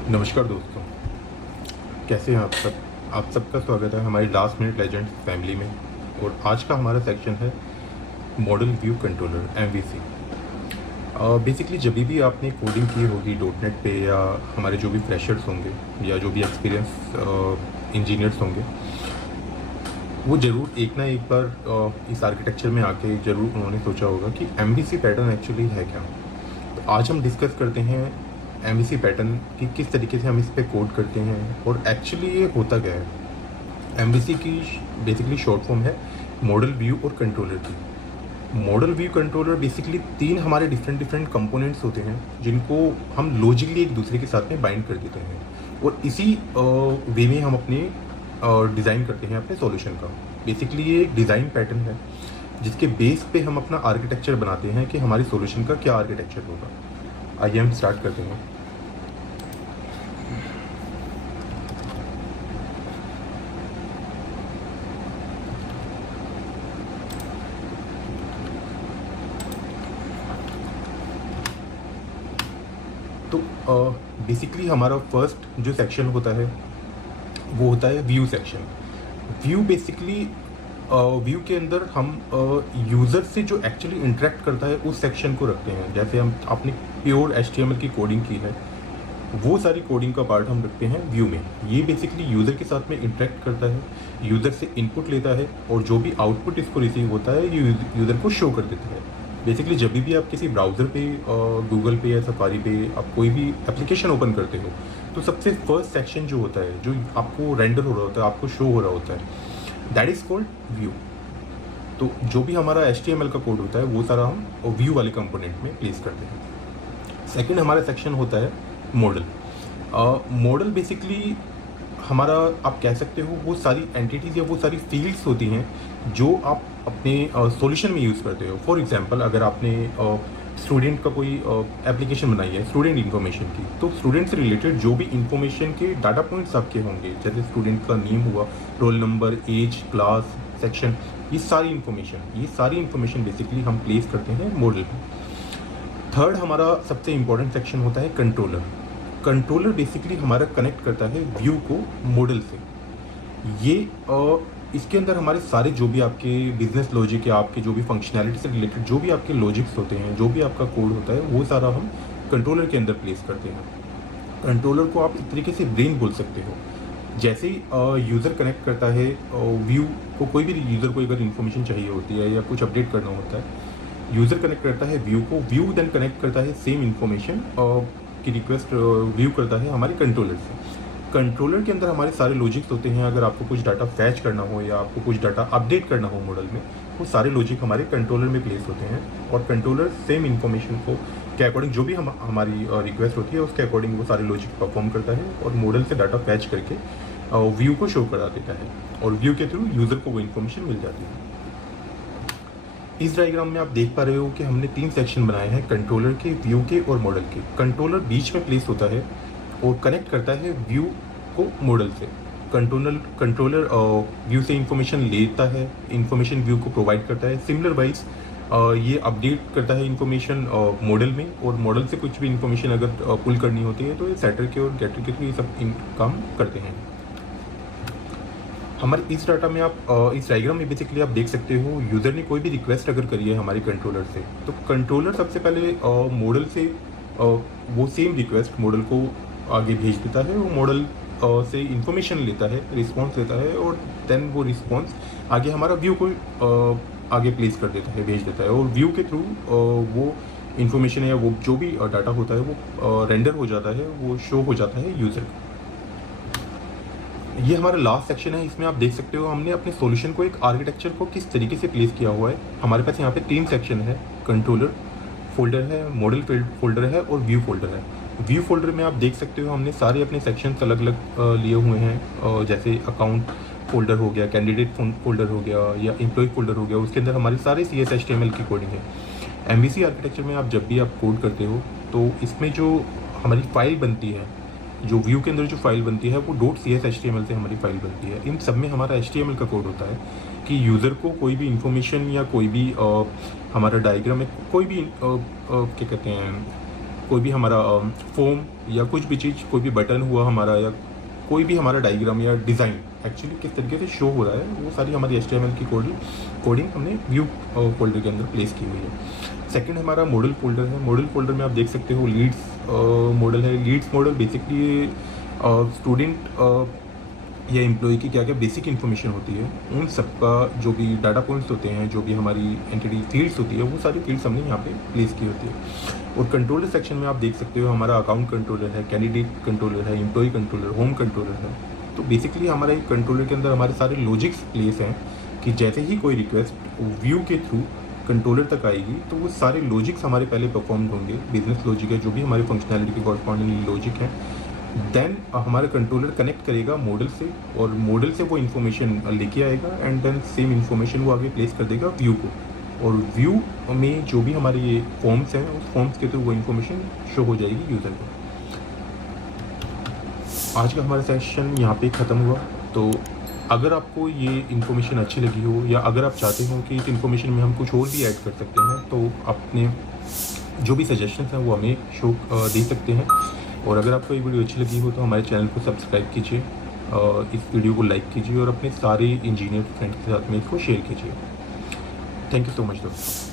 नमस्कार दोस्तों, कैसे हैं आप सब। आप सबका स्वागत है हमारी लास्ट मिनट लेजेंड फैमिली में। और आज का हमारा सेक्शन है model view controller MVC। Basically जब भी आपने कोडिंग की होगी डॉटनेट पे, या हमारे जो भी फ्रेशर्स होंगे या जो भी एक्सपीरियंस इंजीनियर्स होंगे, वो ज़रूर एक ना एक बार इस आर्किटेक्चर में आके ज़रूर उन्होंने सोचा होगा कि MVC पैटर्न एक्चुअली है क्या। तो आज हम डिस्कस करते हैं MVC पैटर्न कि किस तरीके से हम इस पे कोड करते हैं और एक्चुअली ये होता क्या है। MVC की बेसिकली शॉर्ट फॉर्म है मॉडल व्यू और कंट्रोलर की। मॉडल व्यू कंट्रोलर बेसिकली तीन हमारे डिफरेंट कंपोनेंट्स होते हैं जिनको हम लॉजिकली एक दूसरे के साथ में बाइंड कर देते हैं, और इसी वे में हम अपने डिज़ाइन करते हैं अपने सॉल्यूशन का। बेसिकली ये एक डिज़ाइन पैटर्न है जिसके बेस पे हम अपना आर्किटेक्चर बनाते हैं कि हमारी सॉल्यूशन का क्या आर्किटेक्चर होगा। आइए हम स्टार्ट करते हैं। तो बेसिकली हमारा फर्स्ट जो सेक्शन होता है वो होता है view section. View basically view के अंदर हम यूज़र से जो एक्चुअली इंटरेक्ट करता है उस सेक्शन को रखते हैं। जैसे हम आपने प्योर HTML की कोडिंग की है, वो सारी कोडिंग का पार्ट हम रखते हैं व्यू में। ये बेसिकली यूज़र के साथ में इंटरेक्ट करता है, यूज़र से इनपुट लेता है, और जो भी आउटपुट इसको रिसीव होता है ये यूज़र को शो कर देता है। बेसिकली जब भी आप किसी ब्राउज़र पे, गूगल पे या सफारी पे आप कोई भी एप्लीकेशन ओपन करते हो, तो सबसे फर्स्ट सेक्शन जो होता है, जो आपको रेंडर हो रहा होता है, आपको शो हो रहा होता है, दैट इज़ कॉल्ड व्यू। तो जो भी हमारा HTML का कोड होता है वो सारा हम व्यू वाले कंपोनेंट में प्लेस करते हैं। सेकंड हमारा सेक्शन होता है मॉडल। मॉडल बेसिकली हमारा, आप कह सकते हो, वो सारी एंटिटीज़ या वो सारी फील्ड्स होती हैं जो आप अपने सॉल्यूशन में यूज़ करते हो। फॉर एग्जांपल, अगर आपने स्टूडेंट का कोई एप्लीकेशन बनाई है स्टूडेंट इन्फॉर्मेशन की, तो स्टूडेंट से रिलेटेड जो भी इन्फॉर्मेशन के डाटा पॉइंट्स आपके होंगे, जैसे स्टूडेंट का नेम हुआ, roll number, age, class, section, ये सारी इन्फॉर्मेशन बेसिकली हम प्लेस करते हैं मॉडल में। थर्ड हमारा सबसे इम्पोर्टेंट सेक्शन होता है कंट्रोलर। कंट्रोलर बेसिकली हमारा कनेक्ट करता है व्यू को मॉडल से। ये इसके अंदर हमारे सारे जो भी आपके बिजनेस लॉजिक या आपके जो भी फंक्शनैलिटी से रिलेटेड जो भी आपके लॉजिक्स होते हैं, जो भी आपका कोड होता है, वो सारा हम कंट्रोलर के अंदर प्लेस करते हैं। कंट्रोलर को आप एक तरीके से ब्रेन बोल सकते हो। जैसे ही यूज़र कनेक्ट करता है व्यू को, कोई भी यूज़र को अगर इन्फॉर्मेशन चाहिए होती है या कुछ अपडेट करना होता है, यूज़र कनेक्ट करता है व्यू को, व्यू देन कनेक्ट करता है सेम इन्फॉर्मेशन की रिक्वेस्ट व्यू करता है हमारे कंट्रोलर से। कंट्रोलर के अंदर हमारे सारे लॉजिक्स होते हैं। अगर आपको कुछ डाटा फैच करना हो या आपको कुछ डाटा अपडेट करना हो मॉडल में, वो सारे लॉजिक हमारे कंट्रोलर में प्लेस होते हैं, और कंट्रोलर सेम इन्फॉर्मेशन को के अकॉर्डिंग जो भी हमारी रिक्वेस्ट होती है उसके अकॉर्डिंग वो सारे लॉजिक परफॉर्म करता है और मॉडल से डाटा फैच करके व्यू को शो करा देता है, और व्यू के थ्रू यूज़र को वो इन्फॉर्मेशन मिल जाती है। इस डायग्राम में आप देख पा रहे हो कि हमने तीन सेक्शन बनाए हैं, कंट्रोलर के, व्यू के और मॉडल के। कंट्रोलर बीच में प्लेस होता है और कनेक्ट करता है व्यू को मॉडल से। कंट्रोलर व्यू से इंफॉर्मेशन लेता है, इंफॉर्मेशन व्यू को प्रोवाइड करता है। सिमिलर वाइज ये अपडेट करता है इंफॉर्मेशन मॉडल में, और मॉडल से कुछ भी इंफॉर्मेशन अगर पुल करनी होती है तो ये सेटर के और गेटर के थ्रू ये सब काम करते हैं। हमारे इस डाटा में आप इस डायग्राम में बेसिकली आप देख सकते हो, यूज़र ने कोई भी रिक्वेस्ट अगर करी है हमारे कंट्रोलर से, तो कंट्रोलर सबसे पहले मॉडल से वो सेम रिक्वेस्ट मॉडल को आगे भेज देता है। वो मॉडल से इंफॉर्मेशन लेता है, रिस्पॉन्स लेता है, और देन वो रिस्पॉन्स आगे हमारा व्यू को आगे प्लेस कर देता है, भेज देता है, और व्यू के थ्रू वो इन्फॉर्मेशन या वो जो भी डाटा होता है वो रेंडर हो जाता है, वो शो हो जाता है यूज़र को। ये हमारा लास्ट सेक्शन है। इसमें आप देख सकते हो हमने अपने सॉल्यूशन को, एक आर्किटेक्चर को किस तरीके से प्लेस किया हुआ है। हमारे पास यहाँ पे तीन सेक्शन है, कंट्रोलर फोल्डर है, मॉडल फोल्डर है, और व्यू फोल्डर है। व्यू फोल्डर में आप देख सकते हो हमने सारे अपने सेक्शंस अलग अलग लिए हुए हैं, जैसे अकाउंट फोल्डर हो गया, कैंडिडेट फोल्डर हो गया, या एम्प्लॉय फोल्डर हो गया। उसके अंदर हमारे सारे CSS HTML की कोडिंग है। MVC आर्किटेक्चर में आप जब भी आप कोड करते हो तो इसमें जो हमारी फाइल बनती है, जो व्यू के अंदर जो फाइल बनती है, वो .cs HTML से हमारी फाइल बनती है। इन सब में हमारा HTML का कोड होता है कि यूज़र को कोई भी इन्फॉर्मेशन या कोई भी हमारा डायग्राम में कोई भी क्या कहते हैं, कोई भी हमारा फॉर्म या कुछ भी चीज़, कोई भी बटन हुआ हमारा, या कोई भी हमारा डायग्राम या डिज़ाइन एक्चुअली किस तरीके से शो हो रहा है, वो सारी हमारी HTML की कोडिंग हमने व्यू फोल्डर के अंदर प्लेस की हुई है। सेकंड हमारा मॉडल फोल्डर है। मॉडल फोल्डर में आप देख सकते हो लीड्स मॉडल है। लीड्स मॉडल बेसिकली स्टूडेंट या एम्प्लॉय की क्या क्या बेसिक इन्फॉर्मेशन होती है, उन सबका जो भी डाटा पॉइंट्स होते हैं, जो भी हमारी एंटिटी फील्ड्स होती है, वो सारी फील्ड्स हमने यहाँ पे प्लेस की होती है। और कंट्रोलर सेक्शन में आप देख सकते हो हमारा अकाउंट कंट्रोलर है, कैंडिडेट कंट्रोलर है, एम्प्लॉय कंट्रोलर, होम कंट्रोलर है। तो बेसिकली हमारा एक कंट्रोलर के अंदर हमारे सारे लॉजिक्स प्लेस हैं कि जैसे ही कोई रिक्वेस्ट व्यू के थ्रू कंट्रोलर तक आएगी तो वो सारे लॉजिक्स हमारे पहले परफॉर्म होंगे। बिजनेस लॉजिक है, जो भी हमारी फंक्शनैलिटी के कॉरस्पॉन्डिंग लॉजिक है, देन हमारा कंट्रोलर कनेक्ट करेगा मॉडल से, और मॉडल से वो इन्फॉर्मेशन लेके आएगा एंड देन सेम इन्फॉर्मेशन वो आगे प्लेस कर देगा व्यू को। और व्यू में जो भी हमारे ये फॉर्म्स हैं, उस फॉर्म्स के थ्रू वो इन्फॉर्मेशन शो हो जाएगी यूज़र को। आज का हमारा सेशन यहाँ पे ख़त्म हुआ। तो अगर आपको ये इन्फॉर्मेशन अच्छी लगी हो, या अगर आप चाहते हो कि इस इन्फॉर्मेशन में हम कुछ और भी ऐड कर सकते हैं, तो अपने जो भी सजेशंस हैं वो हमें शो दे सकते हैं। और अगर आपको ये वीडियो अच्छी लगी हो तो हमारे चैनल को सब्सक्राइब कीजिए, इस वीडियो को लाइक कीजिए और अपने सारे इंजीनियर फ्रेंड्स के साथ में इसको शेयर कीजिए। थैंक यू सो मच दोस्तों।